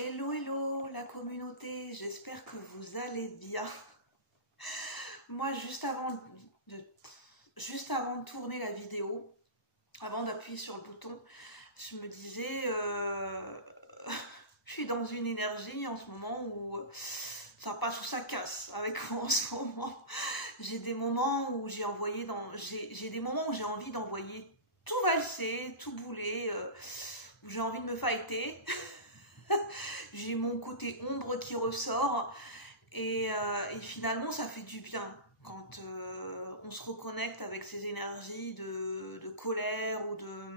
Hello, hello la communauté, j'espère que vous allez bien. Moi, juste avant de tourner la vidéo, avant d'appuyer sur le bouton, je me disais, je suis dans une énergie en ce moment où ça passe ou ça casse avec moi en ce moment. J'ai des moments où j'ai envie d'envoyer tout valser, tout bouler, où j'ai envie de me fighter. J'ai mon côté ombre qui ressort et finalement ça fait du bien quand on se reconnecte avec ces énergies de colère ou de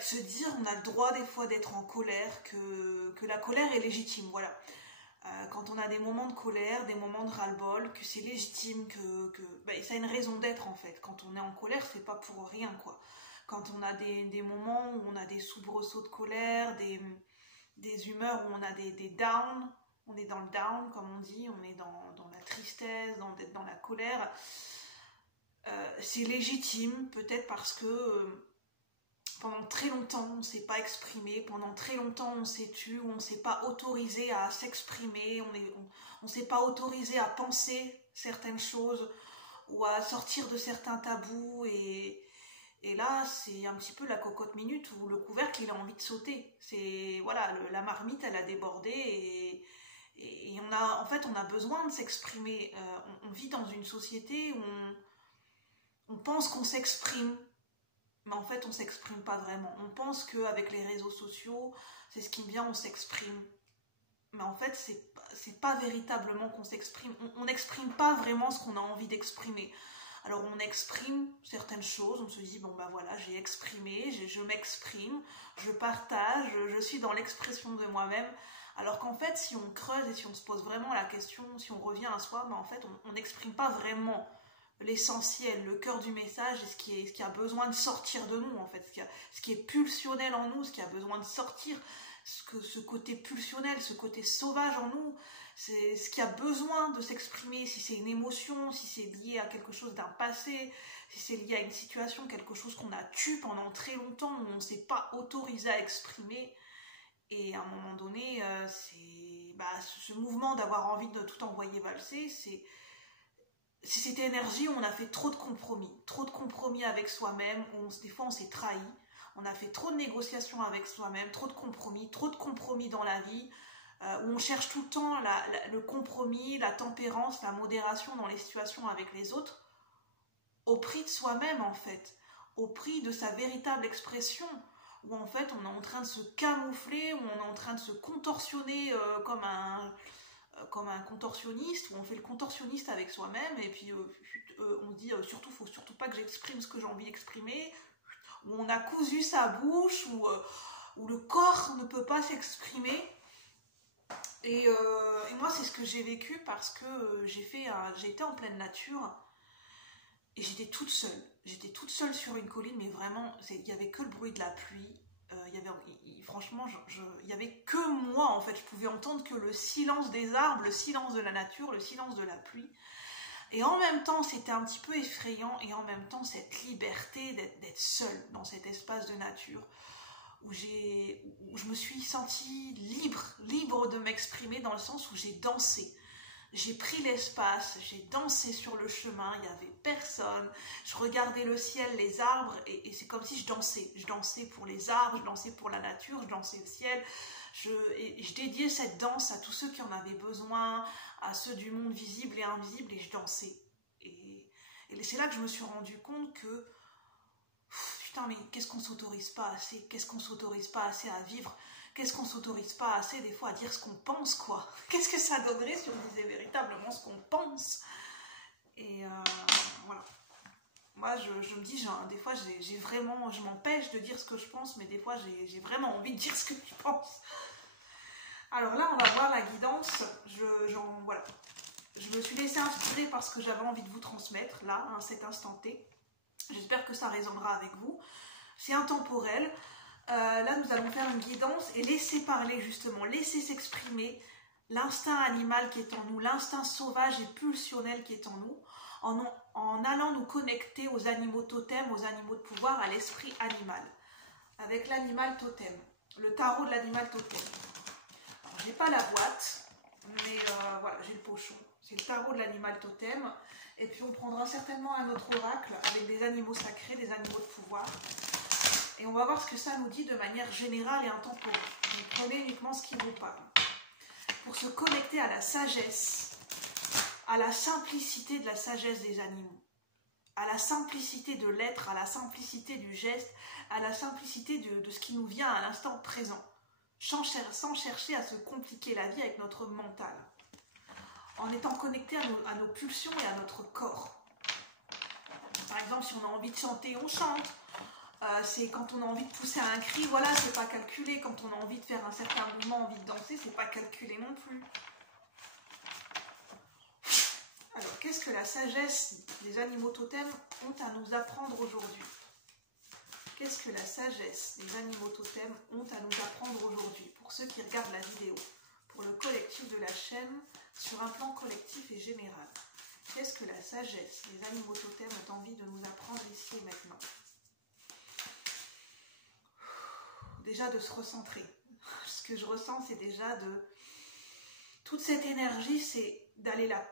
se dire on a le droit des fois d'être en colère, que la colère est légitime, voilà. Quand on a des moments de colère, des moments de ras-le-bol, que c'est légitime, ça a une raison d'être en fait. Quand on est en colère, c'est pas pour rien quoi. Quand on a des moments où on a des soubresauts de colère, des humeurs où on a des downs, on est dans le down comme on dit, on est dans la tristesse, dans la colère, c'est légitime peut-être parce que pendant très longtemps on ne s'est pas exprimé, pendant très longtemps on s'est tu, on ne s'est pas autorisé à s'exprimer, on ne s'est pas autorisé à penser certaines choses ou à sortir de certains tabous et là, c'est un petit peu la cocotte minute où le couvercle, il a envie de sauter. C'est, voilà, la marmite, elle a débordé et on a besoin de s'exprimer. On vit dans une société où on pense qu'on s'exprime, mais en fait, on s'exprime pas vraiment. On pense qu'avec les réseaux sociaux, c'est ce qui vient, on s'exprime. Mais en fait, c'est pas véritablement qu'on s'exprime. On n'exprime pas vraiment ce qu'on a envie d'exprimer. Alors on exprime certaines choses, on se dit bon ben voilà, j'ai exprimé, je m'exprime, je partage, je suis dans l'expression de moi-même. Alors qu'en fait, si on creuse et si on se pose vraiment la question, si on revient à soi, ben en fait on n'exprime pas vraiment l'essentiel, le cœur du message et ce qui a besoin de sortir de nous en fait, ce qui est pulsionnel en nous, ce qui a besoin de sortir, ce côté pulsionnel, ce côté sauvage en nous. C'est ce qui a besoin de s'exprimer, si c'est une émotion, si c'est lié à quelque chose d'un passé, si c'est lié à une situation, quelque chose qu'on a tué pendant très longtemps, où on ne s'est pas autorisé à exprimer. Et à un moment donné, ce mouvement d'avoir envie de tout envoyer valser, c'est cette énergie où on a fait trop de compromis avec soi-même, où des fois on s'est trahi, on a fait trop de négociations avec soi-même, trop de compromis dans la vie, où on cherche tout le temps le compromis, la tempérance, la modération dans les situations avec les autres, au prix de soi-même en fait, au prix de sa véritable expression, où en fait on est en train de se camoufler, où on est en train de se contorsionner comme un contorsionniste, où on fait le contorsionniste avec soi-même, et puis on se dit faut surtout pas que j'exprime ce que j'ai envie d'exprimer, où on a cousu sa bouche, où le corps ne peut pas s'exprimer. Et moi, c'est ce que j'ai vécu parce que j'ai été en pleine nature et j'étais toute seule. J'étais toute seule sur une colline, mais vraiment, il n'y avait que le bruit de la pluie. Franchement, il n'y avait que moi, en fait. Je pouvais entendre que le silence des arbres, le silence de la nature, le silence de la pluie. Et en même temps, c'était un petit peu effrayant et en même temps, cette liberté d'être seule dans cet espace de nature. Où je me suis sentie libre de m'exprimer dans le sens où j'ai dansé. J'ai pris l'espace, j'ai dansé sur le chemin, il n'y avait personne. Je regardais le ciel, les arbres, et c'est comme si je dansais. Je dansais pour les arbres, je dansais pour la nature, je dansais le ciel. Je dédiais cette danse à tous ceux qui en avaient besoin, à ceux du monde visible et invisible, et je dansais. Et c'est là que je me suis rendu compte que putain, mais qu'est-ce qu'on s'autorise pas assez? Qu'est-ce qu'on s'autorise pas assez à vivre? Qu'est-ce qu'on s'autorise pas assez des fois à dire ce qu'on pense, quoi? Qu'est-ce que ça donnerait si on disait véritablement ce qu'on pense? Et voilà. Moi, je me dis, des fois, je m'empêche de dire ce que je pense, mais des fois, j'ai vraiment envie de dire ce que je pense. Alors là, on va voir la guidance. Voilà. Je me suis laissée inspirer parce que j'avais envie de vous transmettre, là, à cet instant T. J'espère que ça résonnera avec vous. C'est intemporel. Là, nous allons faire une guidance et laisser parler justement, laisser s'exprimer l'instinct animal qui est en nous, l'instinct sauvage et pulsionnel qui est en nous, en allant nous connecter aux animaux totems, aux animaux de pouvoir, à l'esprit animal. avec l'animal totem, le tarot de l'animal totem. Alors, j'ai pas la boîte, mais voilà, j'ai le pochon. C'est le tarot de l'animal totem. Et puis on prendra certainement un autre oracle avec des animaux sacrés, des animaux de pouvoir. Et on va voir ce que ça nous dit de manière générale et intemporelle. Donc prenez uniquement ce qui vous parle. Pour se connecter à la sagesse, à la simplicité de la sagesse des animaux, à la simplicité de l'être, à la simplicité du geste, à la simplicité de ce qui nous vient à l'instant présent, sans chercher à se compliquer la vie avec notre mental, en étant connecté à nos pulsions et à notre corps. Par exemple, si on a envie de chanter, on chante. C'est quand on a envie de pousser un cri, voilà, c'est pas calculé. Quand on a envie de faire un certain mouvement, envie de danser, c'est pas calculé non plus. Alors, qu'est-ce que la sagesse des animaux totems ont à nous apprendre aujourd'hui? Qu'est-ce que la sagesse des animaux totems ont à nous apprendre aujourd'hui? Pour ceux qui regardent la vidéo, pour le collectif de la chaîne, sur un plan collectif et général. Qu'est-ce que la sagesse des animaux totems ont envie de nous apprendre ici et maintenant? Déjà de se recentrer. Ce que je ressens, c'est déjà de... Toute cette énergie, c'est d'aller la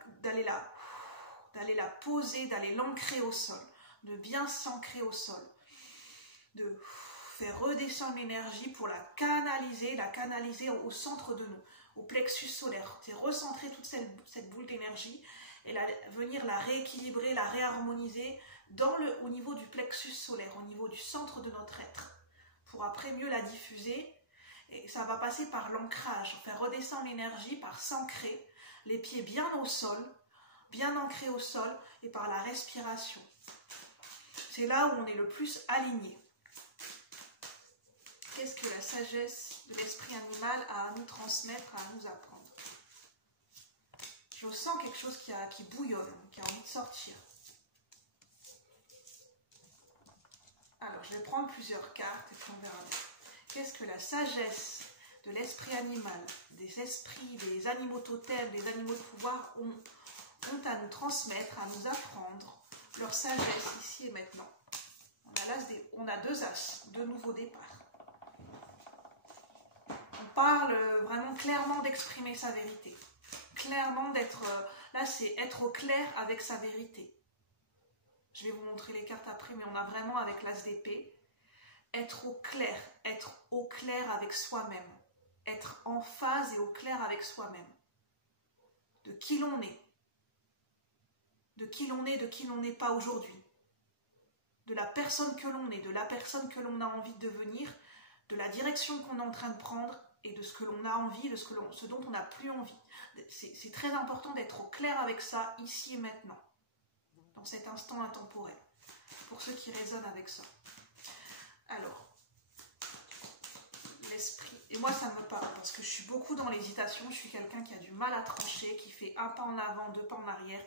poser, d'aller l'ancrer au sol, de bien s'ancrer au sol, de faire redescendre l'énergie pour la canaliser au centre de nous, au plexus solaire. C'est recentrer toute cette boule d'énergie et venir la rééquilibrer, la réharmoniser au niveau du plexus solaire, au niveau du centre de notre être, pour après mieux la diffuser. Et ça va passer par l'ancrage, faire redescendre l'énergie par s'ancrer, les pieds bien au sol, bien ancrés au sol, et par la respiration. C'est là où on est le plus aligné. Qu'est-ce que la sagesse de l'esprit animal a à nous transmettre, à nous apprendre? Je sens quelque chose qui bouillonne, qui a envie de sortir. Alors, je vais prendre plusieurs cartes et puis on verra bien. Qu'est-ce que la sagesse de l'esprit animal, des esprits, des animaux totems, des animaux de pouvoir ont à nous transmettre, à nous apprendre leur sagesse ici et maintenant? On a deux as, deux nouveaux départs. On parle vraiment clairement d'exprimer sa vérité. Clairement d'être... là, c'est être au clair avec sa vérité. Je vais vous montrer les cartes après, mais on a vraiment avec l'as d'épée. Être au clair avec soi-même. Être en phase et au clair avec soi-même. De qui l'on est. De qui l'on est, de qui l'on n'est pas aujourd'hui. De la personne que l'on est, de la personne que l'on a envie de devenir, de la direction qu'on est en train de prendre et de ce que l'on a envie, de ce dont on n'a plus envie. C'est très important d'être au clair avec ça, ici et maintenant, dans cet instant intemporel, pour ceux qui résonnent avec ça. Alors, l'esprit, et moi ça me parle, parce que je suis beaucoup dans l'hésitation, je suis quelqu'un qui a du mal à trancher, qui fait un pas en avant, deux pas en arrière,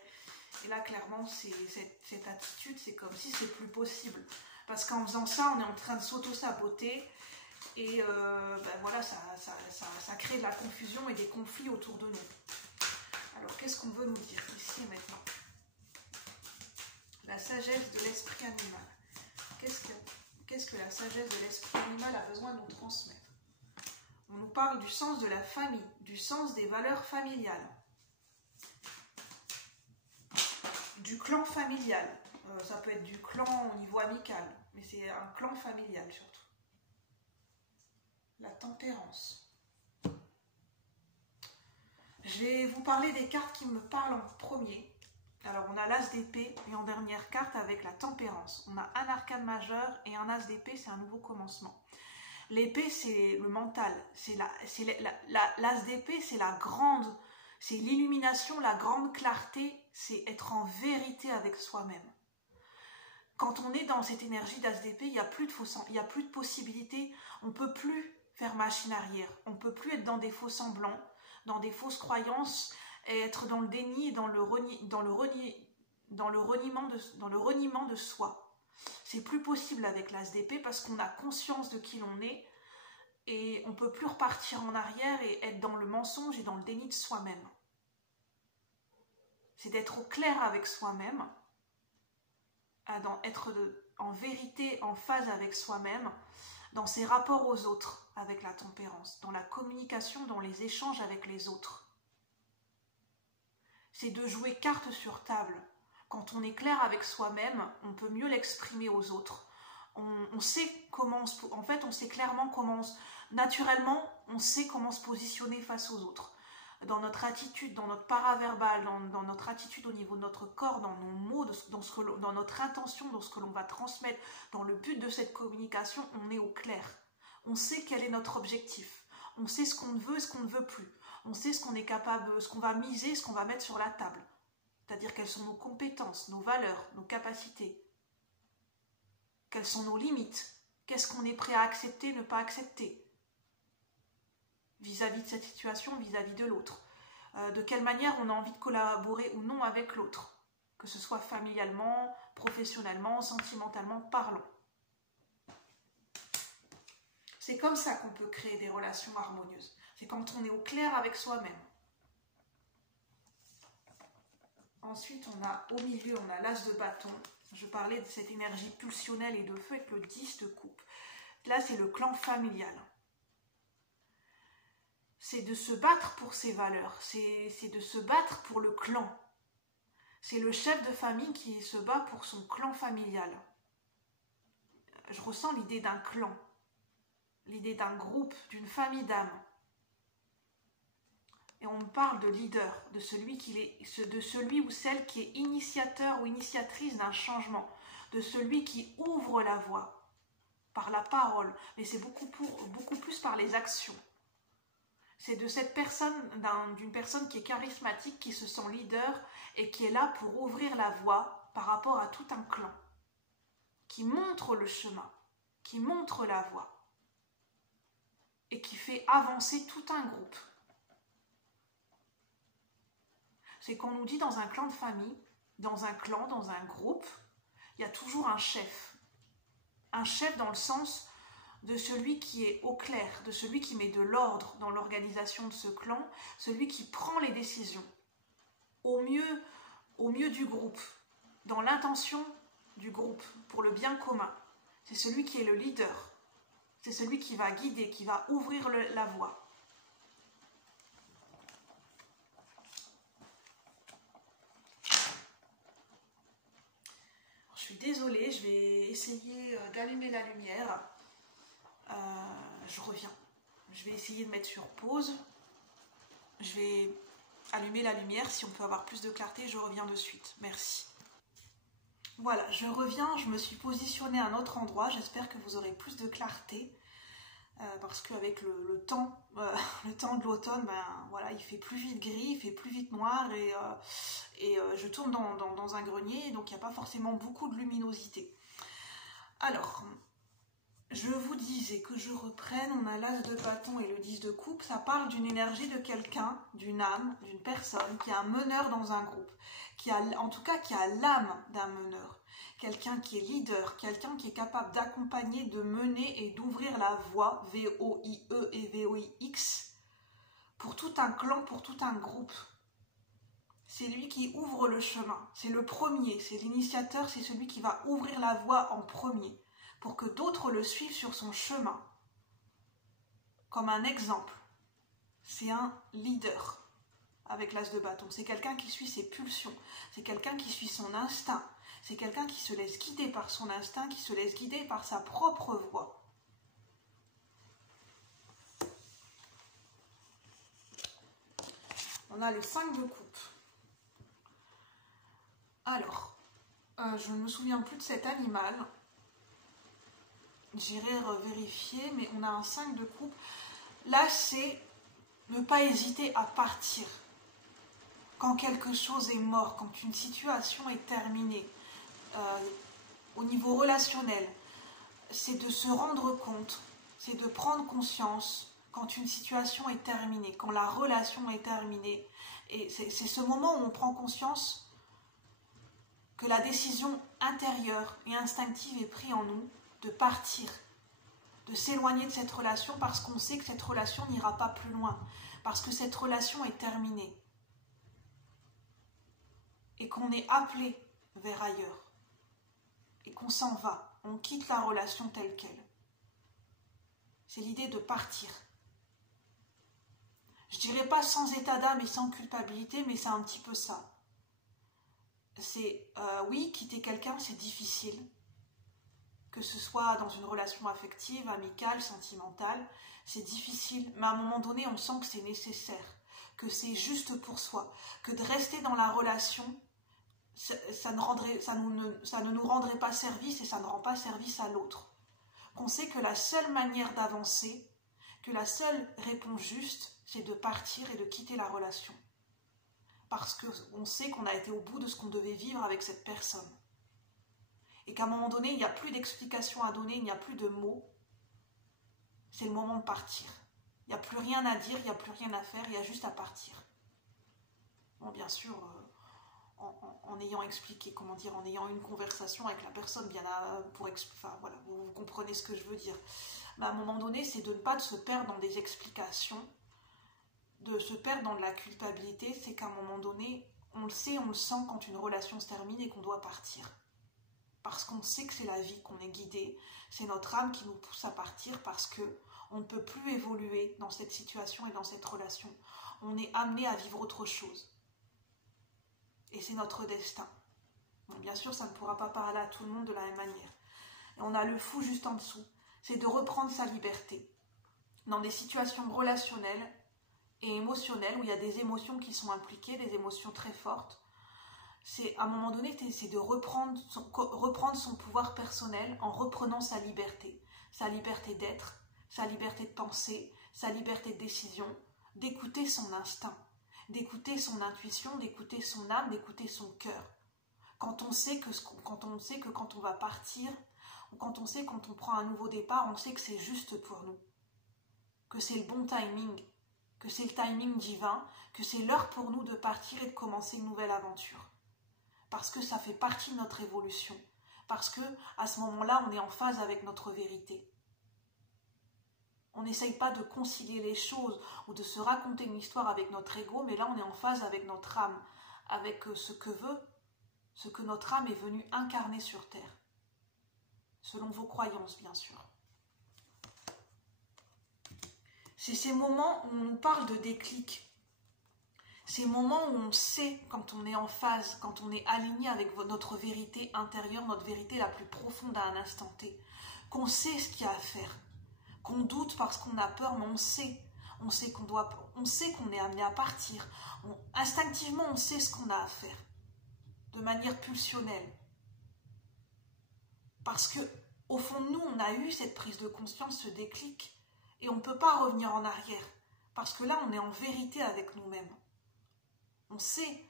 et là clairement, cette attitude, c'est comme si c'est plus possible, parce qu'en faisant ça, on est en train de s'auto-saboter, et voilà, ça crée de la confusion et des conflits autour de nous. Alors, qu'est-ce qu'on veut nous dire ici et maintenant? La sagesse de l'esprit animal. Qu'est-ce que la sagesse de l'esprit animal a besoin de nous transmettre? On nous parle du sens de la famille, du sens des valeurs familiales, du clan familial. Ça peut être du clan au niveau amical, mais c'est un clan familial surtout. La tempérance. Je vais vous parler des cartes qui me parlent en premier. Alors, on a l'as d'épée et en dernière carte avec la tempérance. On a un arcane majeur et un as d'épée, c'est un nouveau commencement. L'épée, c'est le mental. L'as d'épée, c'est la grande, c'est l'illumination, la grande clarté, c'est être en vérité avec soi-même. Quand on est dans cette énergie d'as d'épée, il n'y a plus de possibilités. On ne peut plus faire machine arrière. On ne peut plus être dans des faux semblants, dans des fausses croyances, et être dans le déni et dans le reniement de soi. C'est plus possible avec l'as d'épée parce qu'on a conscience de qui l'on est et on ne peut plus repartir en arrière et être dans le mensonge et dans le déni de soi-même. C'est d'être au clair avec soi-même, être en vérité, en phase avec soi-même, dans ses rapports aux autres avec la tempérance, dans la communication, dans les échanges avec les autres. C'est de jouer carte sur table. Quand on est clair avec soi-même, on peut mieux l'exprimer aux autres. On sait comment, on sait clairement comment, naturellement, on sait comment se positionner face aux autres. Dans notre attitude, dans notre paraverbal, dans notre attitude au niveau de notre corps, dans nos mots, dans notre intention, dans ce que l'on va transmettre, dans le but de cette communication, on est au clair. On sait quel est notre objectif. On sait ce qu'on veut et ce qu'on ne veut plus. On sait ce qu'on est capable, ce qu'on va miser, ce qu'on va mettre sur la table. C'est-à-dire quelles sont nos compétences, nos valeurs, nos capacités. Quelles sont nos limites? Qu'est-ce qu'on est prêt à accepter, ne pas accepter vis-à-vis de cette situation, vis-à-vis de l'autre. De quelle manière on a envie de collaborer ou non avec l'autre, que ce soit familialement, professionnellement, sentimentalement parlant. C'est comme ça qu'on peut créer des relations harmonieuses. C'est quand on est au clair avec soi-même. Ensuite, on a au milieu, on a l'as de bâton. Je parlais de cette énergie pulsionnelle et de feu avec le 10 de coupe. Là, c'est le clan familial. C'est de se battre pour ses valeurs. C'est de se battre pour le clan. C'est le chef de famille qui se bat pour son clan familial. Je ressens l'idée d'un clan, l'idée d'un groupe, d'une famille d'âmes. Et on me parle de leader, de celui ou celle qui est initiateur ou initiatrice d'un changement, de celui qui ouvre la voie par la parole, mais c'est beaucoup plus par les actions. C'est de cette personne, d'une personne qui est charismatique, qui se sent leader et qui est là pour ouvrir la voie par rapport à tout un clan, qui montre le chemin, qui montre la voie et qui fait avancer tout un groupe. C'est qu'on nous dit dans un clan de famille, dans un clan, dans un groupe, il y a toujours un chef. Un chef dans le sens de celui qui est au clair, de celui qui met de l'ordre dans l'organisation de ce clan, celui qui prend les décisions au mieux du groupe, dans l'intention du groupe, pour le bien commun. C'est celui qui est le leader, c'est celui qui va guider, qui va ouvrir la voie. Je suis désolée, je vais essayer d'allumer la lumière. Je reviens. Je vais essayer de mettre sur pause. Je vais allumer la lumière. Si on peut avoir plus de clarté, je reviens de suite. Merci. Voilà, je reviens. Je me suis positionnée à un autre endroit. J'espère que vous aurez plus de clarté. Parce qu'avec le temps de l'automne, voilà, il fait plus vite gris, il fait plus vite noir et je tourne dans un grenier, donc il n'y a pas forcément beaucoup de luminosité. Alors, je vous disais que je reprenne, on a l'as de bâton et le 10 de coupe, ça parle d'une énergie de quelqu'un, d'une âme, d'une personne qui est un meneur dans un groupe, en tout cas qui a l'âme d'un meneur. Quelqu'un qui est leader, quelqu'un qui est capable d'accompagner, de mener et d'ouvrir la voie, V-O-I-E et V-O-I-X, pour tout un clan, pour tout un groupe. C'est lui qui ouvre le chemin, c'est le premier, c'est l'initiateur, c'est celui qui va ouvrir la voie en premier, pour que d'autres le suivent sur son chemin. Comme un exemple, c'est un leader avec l'as de bâton, c'est quelqu'un qui suit ses pulsions, c'est quelqu'un qui suit son instinct. C'est quelqu'un qui se laisse guider par son instinct, qui se laisse guider par sa propre voix. On a le 5 de coupe. Alors, je ne me souviens plus de cet animal. J'irai vérifier, mais on a un 5 de coupe. Là, c'est ne pas hésiter à partir. Quand quelque chose est mort, quand une situation est terminée. Au niveau relationnel, c'est de se rendre compte, c'est de prendre conscience quand une situation est terminée, quand la relation est terminée. Et c'est ce moment où on prend conscience que la décision intérieure et instinctive est prise en nous de partir, de s'éloigner de cette relation parce qu'on sait que cette relation n'ira pas plus loin, parce que cette relation est terminée et qu'on est appelé vers ailleurs. Et qu'on s'en va, on quitte la relation telle qu'elle. C'est l'idée de partir. Je dirais pas sans état d'âme et sans culpabilité, mais c'est un petit peu ça. C'est, oui, quitter quelqu'un, c'est difficile. Que ce soit dans une relation affective, amicale, sentimentale, c'est difficile. Mais à un moment donné, on sent que c'est nécessaire, que c'est juste pour soi, que de rester dans la relation, ça ne nous rendrait pas service et ça ne rend pas service à l'autre. Qu'on sait que la seule manière d'avancer, que la seule réponse juste, c'est de partir et de quitter la relation. Parce qu'on sait qu'on a été au bout de ce qu'on devait vivre avec cette personne. Et qu'à un moment donné, il n'y a plus d'explications à donner, il n'y a plus de mots. C'est le moment de partir. Il n'y a plus rien à dire, il n'y a plus rien à faire, il y a juste à partir. Bon, bien sûr, en ayant expliqué, comment dire, en ayant une conversation avec la personne, bien là, enfin, voilà, vous comprenez ce que je veux dire. Mais à un moment donné, c'est de ne pas se perdre dans des explications, de se perdre dans de la culpabilité, c'est qu'à un moment donné, on le sait, on le sent quand une relation se termine et qu'on doit partir. Parce qu'on sait que c'est la vie, qu'on est guidé, c'est notre âme qui nous pousse à partir parce qu'on ne peut plus évoluer dans cette situation et dans cette relation. On est amené à vivre autre chose. Et c'est notre destin. Bon, bien sûr, ça ne pourra pas parler à tout le monde de la même manière. Et on a le fou juste en dessous. C'est de reprendre sa liberté. Dans des situations relationnelles et émotionnelles, où il y a des émotions qui sont impliquées, des émotions très fortes, c'est à un moment donné, c'est de reprendre son pouvoir personnel en reprenant sa liberté d'être, sa liberté de penser, sa liberté de décision, d'écouter son instinct, d'écouter son intuition, d'écouter son âme, d'écouter son cœur. Quand on sait que quand on va partir, ou quand on sait quand on prend un nouveau départ, on sait que c'est juste pour nous, que c'est le bon timing, que c'est le timing divin, que c'est l'heure pour nous de partir et de commencer une nouvelle aventure. Parce que ça fait partie de notre évolution. Parce que à ce moment-là, on est en phase avec notre vérité. On n'essaye pas de concilier les choses ou de se raconter une histoire avec notre ego, mais là, on est en phase avec notre âme, avec ce que notre âme est venue incarner sur Terre. Selon vos croyances, bien sûr. C'est ces moments où on parle de déclic. Ces moments où on sait, quand on est en phase, quand on est aligné avec notre vérité intérieure, notre vérité la plus profonde à un instant T, qu'on sait ce qu'il y a à faire, qu'on doute parce qu'on a peur, mais on sait qu'on est amené à partir. Instinctivement, on sait ce qu'on a à faire, de manière pulsionnelle. Parce que, au fond de nous, on a eu cette prise de conscience, ce déclic, et on ne peut pas revenir en arrière, parce que là, on est en vérité avec nous-mêmes. On sait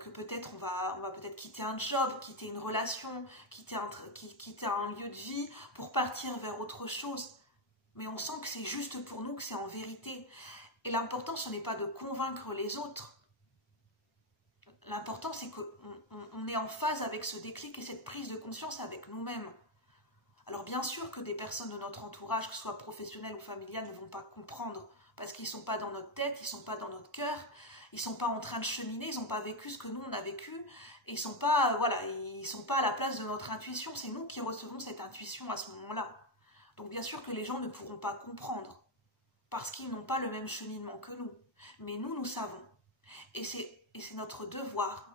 que peut-être on va peut-être quitter un job, quitter une relation, quitter un lieu de vie pour partir vers autre chose. Mais on sent que c'est juste pour nous, que c'est en vérité. Et l'important, ce n'est pas de convaincre les autres. L'important, c'est qu'on est en phase avec ce déclic et cette prise de conscience avec nous-mêmes. Alors bien sûr que des personnes de notre entourage, que ce soit professionnelles ou familiales, ne vont pas comprendre parce qu'ils ne sont pas dans notre tête, ils ne sont pas dans notre cœur, ils ne sont pas en train de cheminer, ils n'ont pas vécu ce que nous on a vécu, et ils ne sont pas, à la place de notre intuition, c'est nous qui recevons cette intuition à ce moment-là. Donc bien sûr que les gens ne pourront pas comprendre, parce qu'ils n'ont pas le même cheminement que nous. Mais nous savons. Et c'est notre devoir.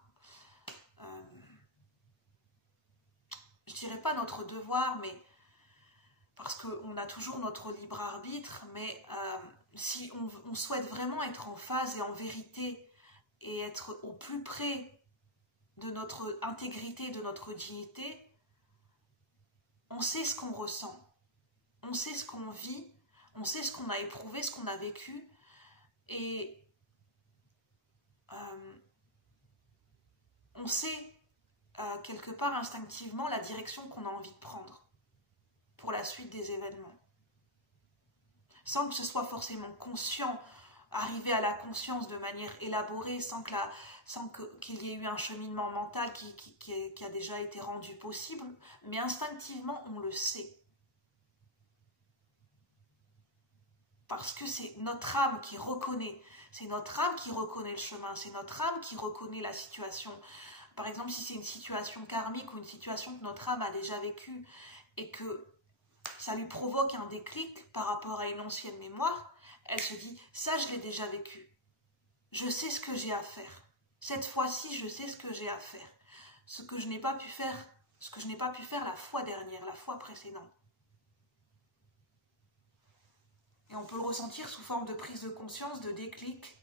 Je dirais pas notre devoir, mais parce qu'on a toujours notre libre arbitre, mais si on souhaite vraiment être en phase et en vérité et être au plus près de notre intégrité, de notre dignité, on sait ce qu'on ressent, on sait ce qu'on vit, on sait ce qu'on a éprouvé, ce qu'on a vécu, et on sait quelque part instinctivement la direction qu'on a envie de prendre pour la suite des événements. Sans que ce soit forcément conscient, arriver à la conscience de manière élaborée, sans qu'il y ait eu un cheminement mental qui a déjà été rendu possible, mais instinctivement on le sait. Parce que c'est notre âme qui reconnaît, c'est notre âme qui reconnaît le chemin, c'est notre âme qui reconnaît la situation. Par exemple, si c'est une situation karmique ou une situation que notre âme a déjà vécue et que ça lui provoque un déclic par rapport à une ancienne mémoire. Elle se dit, ça je l'ai déjà vécu. Je sais ce que j'ai à faire. Cette fois-ci, je sais ce que j'ai à faire. Ce que je n'ai pas pu faire, la fois dernière, la fois précédente. Et on peut le ressentir sous forme de prise de conscience, de déclic,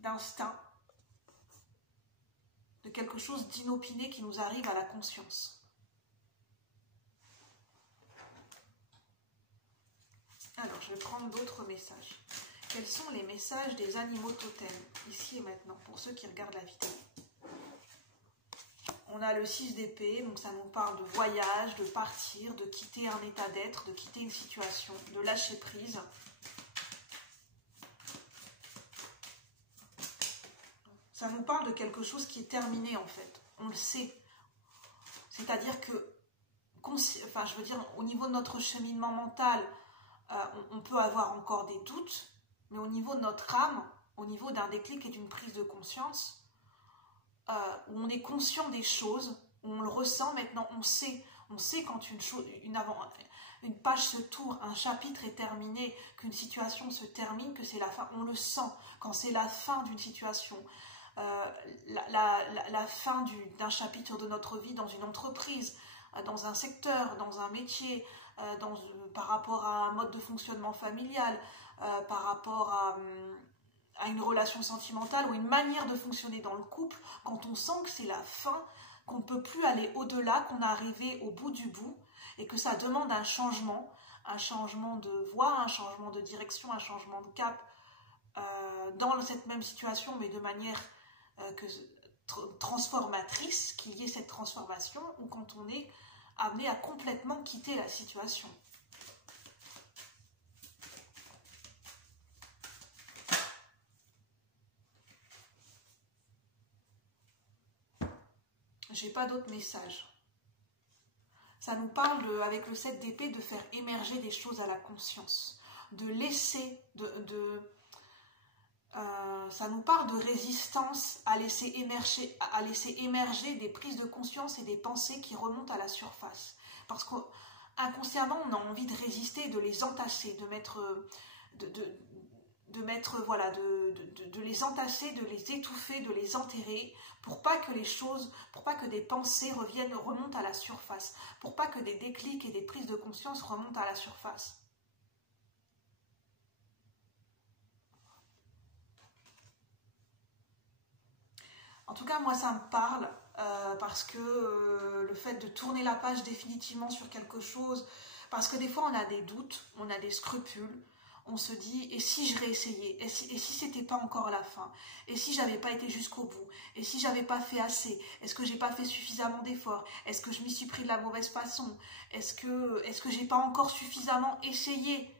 d'instinct, de quelque chose d'inopiné qui nous arrive à la conscience. Alors, je vais prendre d'autres messages. Quels sont les messages des animaux totems, ici et maintenant, pour ceux qui regardent la vidéo? On a le 6 d'épée, donc ça nous parle de voyage, de partir, de quitter un état d'être, de quitter une situation, de lâcher prise. Ça nous parle de quelque chose qui est terminé en fait, on le sait. C'est-à-dire que, enfin je veux dire, au niveau de notre cheminement mental, on peut avoir encore des doutes, mais au niveau de notre âme, au niveau d'un déclic et d'une prise de conscience, où on est conscient des choses, où on le ressent maintenant, on sait quand une page se tourne, un chapitre est terminé, qu'une situation se termine, que c'est la fin, on le sent quand c'est la fin d'une situation, la fin d'un chapitre de notre vie dans une entreprise, dans un secteur, dans un métier, par rapport à un mode de fonctionnement familial, par rapport à une relation sentimentale ou une manière de fonctionner dans le couple, quand on sent que c'est la fin, qu'on ne peut plus aller au-delà, qu'on est arrivé au bout du bout et que ça demande un changement de voie, un changement de direction, un changement de cap dans cette même situation, mais de manière transformatrice, qu'il y ait cette transformation, ou quand on est amené à complètement quitter la situation. J'ai pas d'autres messages. Ça nous parle, avec le 7 d'épée, de faire émerger des choses à la conscience, de laisser, ça nous parle de résistance à laisser émerger des prises de conscience et des pensées qui remontent à la surface. Parce qu'inconsciemment, on a envie de résister, de les entasser, de les entasser, de les étouffer, de les enterrer, pour pas que des pensées remontent à la surface, pour pas que des déclics et des prises de conscience remontent à la surface. En tout cas, moi, ça me parle parce que le fait de tourner la page définitivement sur quelque chose, parce que des fois, on a des doutes, on a des scrupules, on se dit, et si je réessayais, et si c'était pas encore la fin, et si j'avais pas été jusqu'au bout, et si j'avais pas fait assez, est-ce que j'ai pas fait suffisamment d'efforts, est-ce que je m'y suis pris de la mauvaise façon, est-ce que j'ai pas encore suffisamment essayé?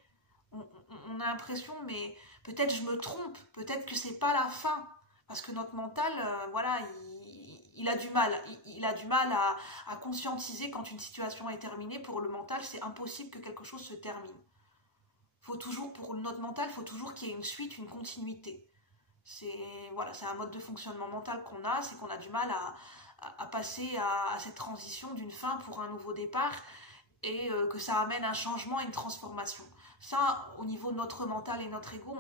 On a l'impression, mais peut-être je me trompe, peut-être que c'est pas la fin. Parce que notre mental, voilà, il a du mal. Il a du mal à conscientiser quand une situation est terminée. Pour le mental, c'est impossible que quelque chose se termine. Pour notre mental, il faut toujours qu'il y ait une suite, une continuité. C'est un mode de fonctionnement mental qu'on a, c'est qu'on a du mal à passer à cette transition d'une fin pour un nouveau départ et que ça amène un changement et une transformation. Ça, au niveau de notre mental et notre ego,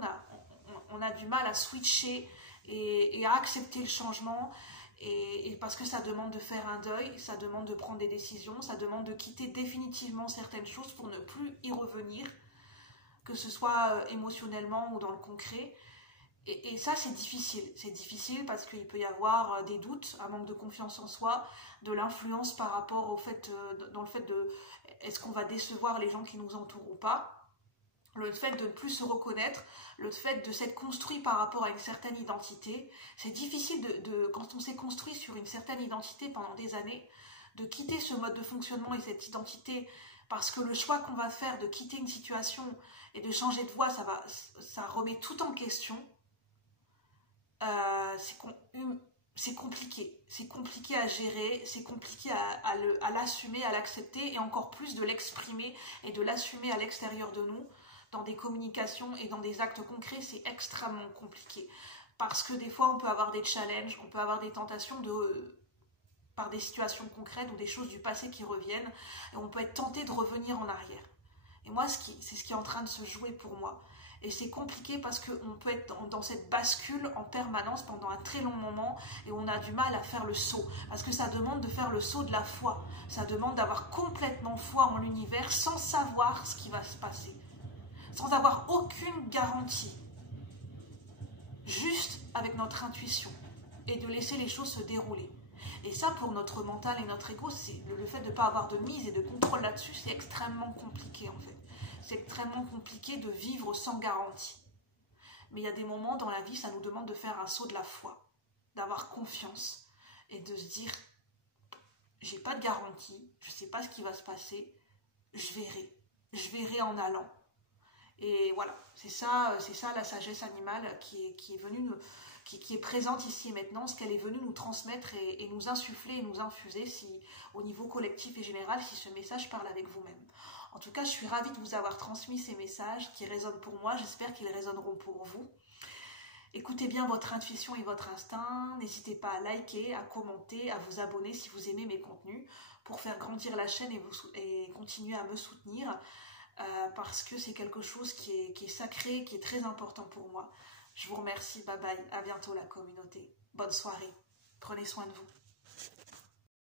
on a du mal à switcher et à accepter le changement, et parce que ça demande de faire un deuil, ça demande de prendre des décisions, ça demande de quitter définitivement certaines choses pour ne plus y revenir, que ce soit émotionnellement ou dans le concret. Et ça, c'est difficile parce qu'il peut y avoir des doutes, un manque de confiance en soi, de l'influence par rapport au fait, dans le fait de est-ce qu'on va décevoir les gens qui nous entourent ou pas. Le fait de ne plus se reconnaître, le fait de s'être construit par rapport à une certaine identité. C'est difficile quand on s'est construit sur une certaine identité pendant des années, de quitter ce mode de fonctionnement et cette identité, parce que le choix qu'on va faire de quitter une situation et de changer de voie, ça remet tout en question. C'est compliqué à gérer, c'est compliqué à l'assumer, à l'accepter, et encore plus de l'exprimer et de l'assumer à l'extérieur de nous. Dans des communications et dans des actes concrets, c'est extrêmement compliqué. Parce que des fois, on peut avoir des challenges, on peut avoir des tentations par des situations concrètes ou des choses du passé qui reviennent, et on peut être tenté de revenir en arrière. Et moi, c'est ce qui est en train de se jouer pour moi. Et c'est compliqué parce qu'on peut être dans cette bascule en permanence pendant un très long moment et on a du mal à faire le saut. Parce que ça demande de faire le saut de la foi. Ça demande d'avoir complètement foi en l'univers sans savoir ce qui va se passer. Sans avoir aucune garantie. Juste avec notre intuition. Et de laisser les choses se dérouler. Et ça, pour notre mental et notre ego, c'est le fait de ne pas avoir de mise et de contrôle là-dessus, c'est extrêmement compliqué en fait. C'est extrêmement compliqué de vivre sans garantie. Mais il y a des moments dans la vie, ça nous demande de faire un saut de la foi, d'avoir confiance et de se dire, j'ai pas de garantie, je sais pas ce qui va se passer, je verrai en allant. Et voilà, c'est ça la sagesse animale qui est venue qui est présente ici et maintenant, ce qu'elle est venue nous transmettre et nous insuffler et nous infuser si, au niveau collectif et général, si ce message parle avec vous-même. En tout cas, je suis ravie de vous avoir transmis ces messages qui résonnent pour moi. J'espère qu'ils résonneront pour vous. Écoutez bien votre intuition et votre instinct. N'hésitez pas à liker, à commenter, à vous abonner si vous aimez mes contenus pour faire grandir la chaîne et continuer à me soutenir parce que c'est quelque chose qui est sacré, qui est très important pour moi. Je vous remercie. Bye bye. À bientôt la communauté. Bonne soirée. Prenez soin de vous.